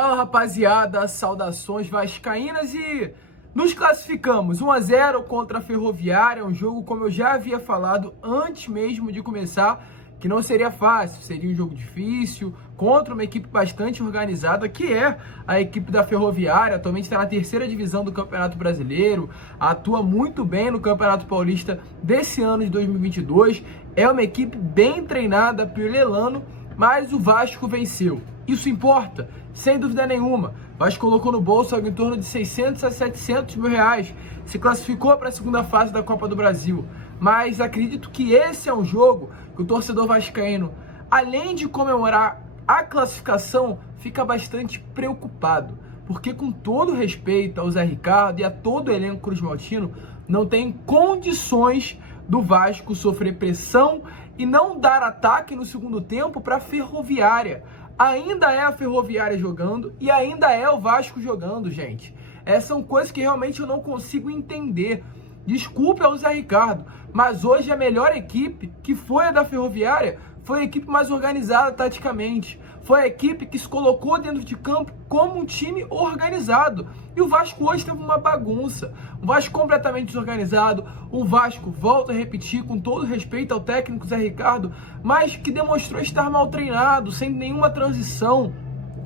Fala, rapaziada, saudações vascaínas e nos classificamos 1-0 contra a Ferroviária, um jogo, como eu já havia falado antes mesmo de começar, que não seria fácil, seria um jogo difícil, contra uma equipe bastante organizada, que é a equipe da Ferroviária. Atualmente está na terceira divisão do Campeonato Brasileiro, atua muito bem no Campeonato Paulista desse ano de 2022, é uma equipe bem treinada pelo Elano, mas o Vasco venceu. Isso importa? Sem dúvida nenhuma. O Vasco colocou no bolso algo em torno de 600 a 700 mil reais, se classificou para a segunda fase da Copa do Brasil. Mas acredito que esse é um jogo que o torcedor vascaíno, além de comemorar a classificação, fica bastante preocupado. Porque, com todo respeito ao Zé Ricardo e a todo o elenco cruzmaltino, não tem condições do Vasco sofrer pressão e não dar ataque no segundo tempo para a Ferroviária. Ainda é a Ferroviária jogando e ainda é o Vasco jogando, gente. Essas são coisas que realmente eu não consigo entender. Desculpe ao Zé Ricardo, mas hoje a melhor equipe, que foi a da Ferroviária, foi a equipe mais organizada taticamente. Foi a equipe que se colocou dentro de campo como um time organizado. E o Vasco hoje teve uma bagunça. Um Vasco completamente desorganizado. Um Vasco, volto a repetir, com todo respeito ao técnico Zé Ricardo, mas que demonstrou estar mal treinado, sem nenhuma transição.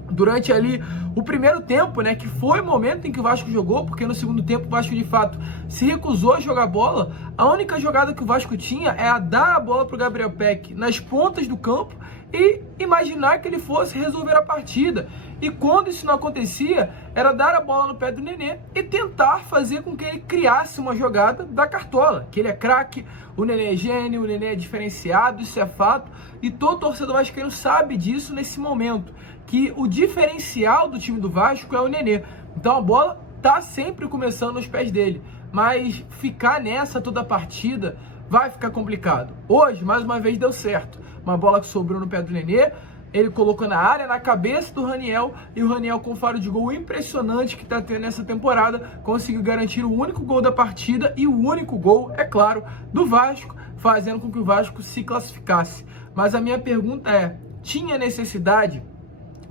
Durante ali o primeiro tempo, né, que foi o momento em que o Vasco jogou, porque no segundo tempo o Vasco de fato se recusou a jogar bola. A única jogada que o Vasco tinha é a dar a bola para o Gabriel Peck nas pontas do campo e imaginar que ele fosse resolver a partida. E quando isso não acontecia, era dar a bola no pé do Nenê e tentar fazer com que ele criasse uma jogada da cartola, que ele é craque, o Nenê é gênio, o Nenê é diferenciado, isso é fato, e todo torcedor vascaíno sabe disso nesse momento, que o diferencial do time do Vasco é o Nenê. Então a bola tá sempre começando nos pés dele, mas ficar nessa toda a partida vai ficar complicado. Hoje, mais uma vez, deu certo. Uma bola que sobrou no pé do Nenê, ele colocou na área, na cabeça do Raniel, e o Raniel, com um faro de gol impressionante que está tendo nessa temporada, conseguiu garantir o único gol da partida e o único gol, é claro, do Vasco, fazendo com que o Vasco se classificasse. Mas a minha pergunta é, tinha necessidade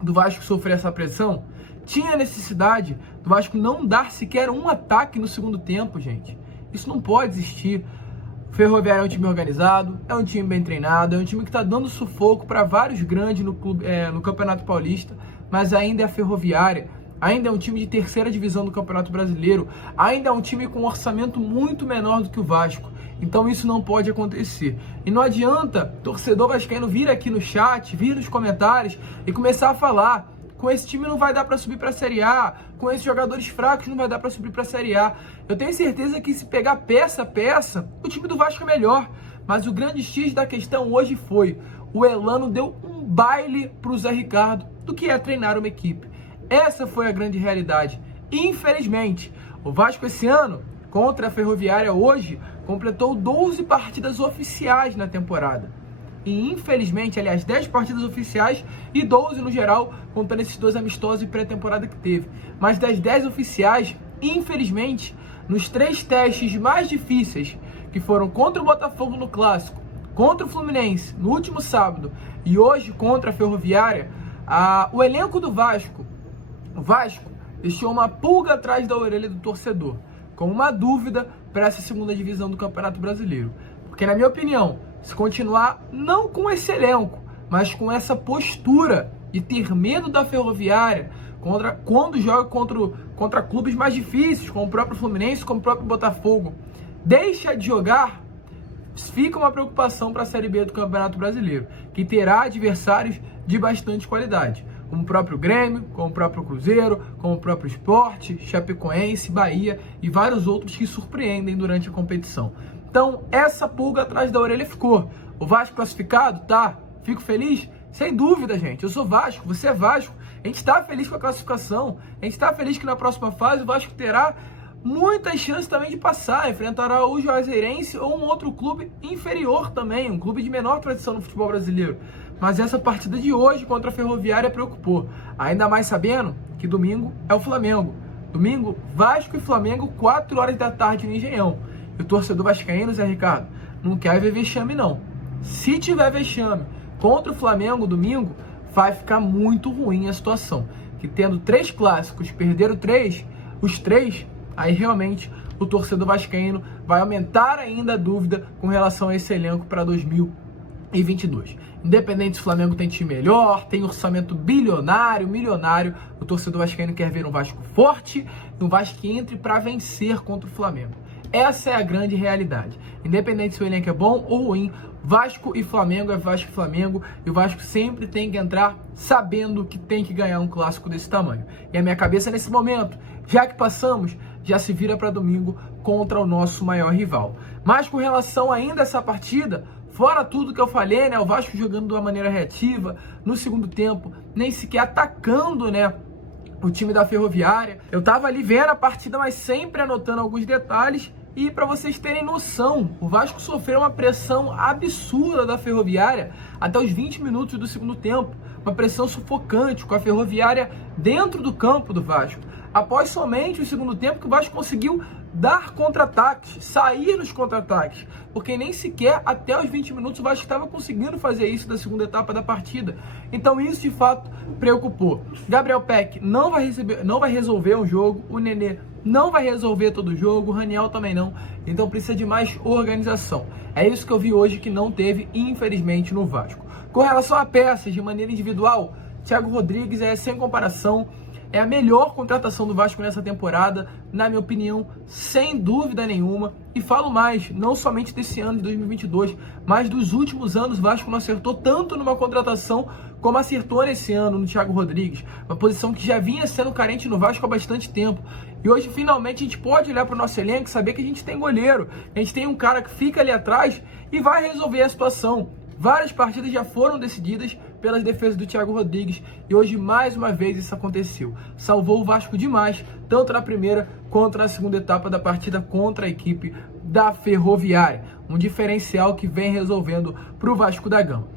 do Vasco sofrer essa pressão? Tinha necessidade do Vasco não dar sequer um ataque no segundo tempo, gente? Isso não pode existir. O Ferroviária é um time organizado, é um time bem treinado, é um time que está dando sufoco para vários grandes no Campeonato Paulista, mas ainda é a Ferroviária, ainda é um time de terceira divisão do Campeonato Brasileiro, ainda é um time com um orçamento muito menor do que o Vasco. Então isso não pode acontecer. E não adianta torcedor vascaíno vir aqui no chat, vir nos comentários e começar a falar: com esse time não vai dar para subir para a Série A, com esses jogadores fracos não vai dar para subir para a Série A. Eu tenho certeza que se pegar peça a peça, o time do Vasco é melhor. Mas o grande X da questão hoje foi: o Elano deu um baile para o Zé Ricardo do que é treinar uma equipe. Essa foi a grande realidade. Infelizmente, o Vasco esse ano, contra a Ferroviária hoje, completou 12 partidas oficiais na temporada. E infelizmente, aliás, 10 partidas oficiais e 12 no geral, contando esses dois amistosos e pré-temporada que teve. Mas das 10 oficiais, infelizmente, nos 3 testes mais difíceis, que foram contra o Botafogo no Clássico, contra o Fluminense no último sábado e hoje contra a Ferroviária, o elenco do Vasco, o Vasco deixou uma pulga atrás da orelha do torcedor, com uma dúvida para essa segunda divisão do Campeonato Brasileiro. Porque, na minha opinião, se continuar não com esse elenco, mas com essa postura de ter medo da Ferroviária quando joga contra clubes mais difíceis, como o próprio Fluminense, como o próprio Botafogo, deixa de jogar, fica uma preocupação para a Série B do Campeonato Brasileiro, que terá adversários de bastante qualidade, como o próprio Grêmio, como o próprio Cruzeiro, como o próprio Sport, Chapecoense, Bahia e vários outros que surpreendem durante a competição. Então, essa pulga atrás da orelha ficou. O Vasco classificado? Tá. Fico feliz? Sem dúvida, gente. Eu sou Vasco, você é Vasco. A gente está feliz com a classificação. A gente está feliz que na próxima fase o Vasco terá muitas chances também de passar. Enfrentará o Juazeirense ou um outro clube inferior também, um clube de menor tradição no futebol brasileiro. Mas essa partida de hoje contra a Ferroviária preocupou. Ainda mais sabendo que domingo é o Flamengo. Domingo, Vasco e Flamengo, 4 horas da tarde no Engenhão. E o torcedor vascaíno, Zé Ricardo, não quer ver vexame, não. Se tiver vexame contra o Flamengo domingo, vai ficar muito ruim a situação. que tendo 3 clássicos, perderam os três, aí realmente o torcedor vascaíno vai aumentar ainda a dúvida com relação a esse elenco para 2022. Independente se o Flamengo tem time melhor, tem orçamento bilionário, milionário, o torcedor vascaíno quer ver um Vasco forte, um Vasco que entre para vencer contra o Flamengo. Essa é a grande realidade. Independente se o elenco é bom ou ruim, Vasco e Flamengo é Vasco e Flamengo, e o Vasco sempre tem que entrar sabendo que tem que ganhar um clássico desse tamanho. E a minha cabeça nesse momento, já que passamos, já se vira para domingo contra o nosso maior rival. Mas com relação ainda a essa partida, fora tudo que eu falei, né, o Vasco jogando de uma maneira reativa, no segundo tempo, nem sequer atacando, né, o time da Ferroviária. Eu tava ali vendo a partida, mas sempre anotando alguns detalhes. E para vocês terem noção, o Vasco sofreu uma pressão absurda da Ferroviária até os 20 minutos do segundo tempo. Uma pressão sufocante, com a Ferroviária dentro do campo do Vasco. Após somente o segundo tempo que o Vasco conseguiu dar contra-ataques, sair nos contra-ataques, porque nem sequer até os 20 minutos o Vasco estava conseguindo fazer isso da segunda etapa da partida. Então isso de fato preocupou. Gabriel Peck não vai resolver um jogo, o Nenê não vai resolver todo o jogo, o Raniel também não, então precisa de mais organização. É isso que eu vi hoje que não teve, infelizmente, no Vasco. Com relação a peças, de maneira individual, Thiago Rodrigues é sem comparação, é a melhor contratação do Vasco nessa temporada, na minha opinião, sem dúvida nenhuma. E falo mais, não somente desse ano de 2022, mas dos últimos anos o Vasco não acertou tanto numa contratação como acertou nesse ano no Thiago Rodrigues. Uma posição que já vinha sendo carente no Vasco há bastante tempo. E hoje, finalmente, a gente pode olhar para o nosso elenco e saber que a gente tem goleiro. A gente tem um cara que fica ali atrás e vai resolver a situação. Várias partidas já foram decididas pelas defesas do Thiago Rodrigues e hoje mais uma vez isso aconteceu. Salvou o Vasco demais, tanto na primeira quanto na segunda etapa da partida contra a equipe da Ferroviária. Um diferencial que vem resolvendo para o Vasco da Gama.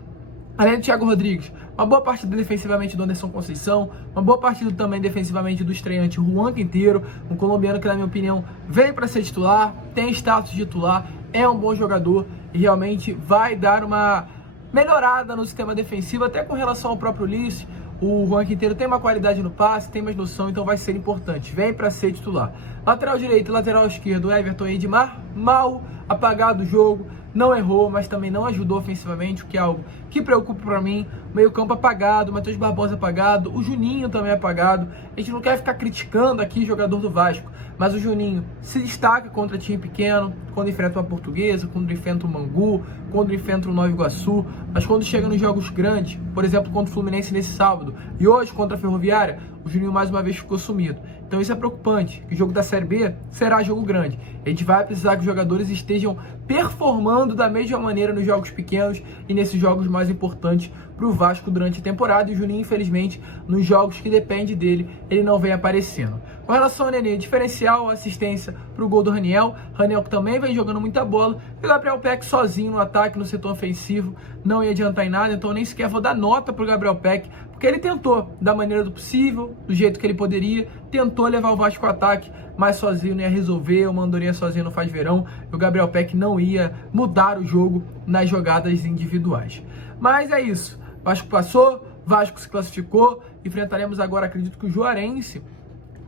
Além do Thiago Rodrigues, uma boa partida defensivamente do Anderson Conceição, uma boa partida também defensivamente do estreante Juan Quinteiro, um colombiano que, na minha opinião, veio para ser titular, tem status de titular, é um bom jogador e realmente vai dar uma melhorada no sistema defensivo, até com relação ao próprio Ulisses. O Juan Quinteiro tem uma qualidade no passe, tem mais noção, então vai ser importante. Vem para ser titular. Lateral direito e lateral esquerdo, Everton e Edmar, mal apagado o jogo. Não errou, mas também não ajudou ofensivamente, o que é algo que preocupa para mim. Meio campo apagado, Matheus Barbosa apagado, o Juninho também apagado. A gente não quer ficar criticando aqui jogador do Vasco, mas o Juninho se destaca contra time pequeno, quando enfrenta uma Portuguesa, quando enfrenta o Bangu, quando enfrenta o Nova Iguaçu, mas quando chega nos jogos grandes, por exemplo, contra o Fluminense nesse sábado, e hoje contra a Ferroviária, o Juninho mais uma vez ficou sumido. Então isso é preocupante, que o jogo da Série B será jogo grande. A gente vai precisar que os jogadores estejam performando da mesma maneira nos jogos pequenos e nesses jogos mais importantes para o Vasco durante a temporada. E o Juninho, infelizmente, nos jogos que depende dele, ele não vem aparecendo. Com relação ao Nenê, diferencial, assistência para o gol do Raniel. Raniel que também vem jogando muita bola. E o Gabriel Peck sozinho no ataque, no setor ofensivo, não ia adiantar em nada. Então eu nem sequer vou dar nota para o Gabriel Peck, porque ele tentou, da maneira do possível, do jeito que ele poderia, tentou levar o Vasco ao ataque, mas sozinho não ia resolver, o Mandorinha sozinho não faz verão, e o Gabriel Peck não ia mudar o jogo nas jogadas individuais. Mas é isso, Vasco passou, Vasco se classificou, enfrentaremos agora, acredito que o Juarense,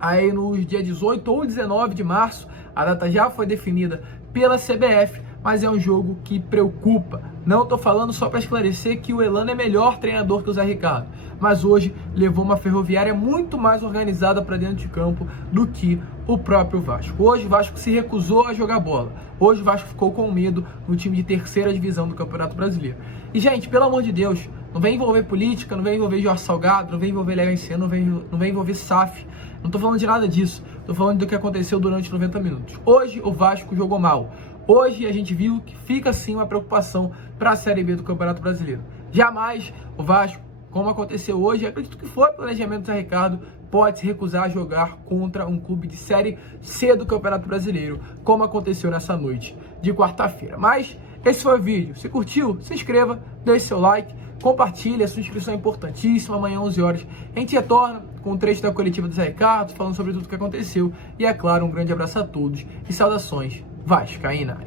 aí nos dias 18 ou 19 de março, a data já foi definida pela CBF, mas é um jogo que preocupa. Não estou falando só para esclarecer que o Elano é melhor treinador que o Zé Ricardo, mas hoje levou uma Ferroviária muito mais organizada para dentro de campo do que o próprio Vasco. Hoje o Vasco se recusou a jogar bola. Hoje o Vasco ficou com medo no time de terceira divisão do Campeonato Brasileiro. E, gente, pelo amor de Deus, não vem envolver política, não vem envolver Jorge Salgado, não vem envolver Léo Encena, não vem envolver SAF. Não estou falando de nada disso. Estou falando do que aconteceu durante 90 minutos. Hoje o Vasco jogou mal. Hoje a gente viu que fica sim uma preocupação para a Série B do Campeonato Brasileiro. Jamais o Vasco, como aconteceu hoje, acredito que foi planejamento do Zé Ricardo, pode se recusar a jogar contra um clube de Série C do Campeonato Brasileiro, como aconteceu nessa noite de quarta-feira. Mas esse foi o vídeo. Se curtiu, se inscreva, deixe seu like, compartilhe, a sua inscrição é importantíssima. Amanhã, 11 horas, a gente retorna com um trecho da coletiva do Zé Ricardo, falando sobre tudo o que aconteceu. E, é claro, um grande abraço a todos e saudações vascaínas.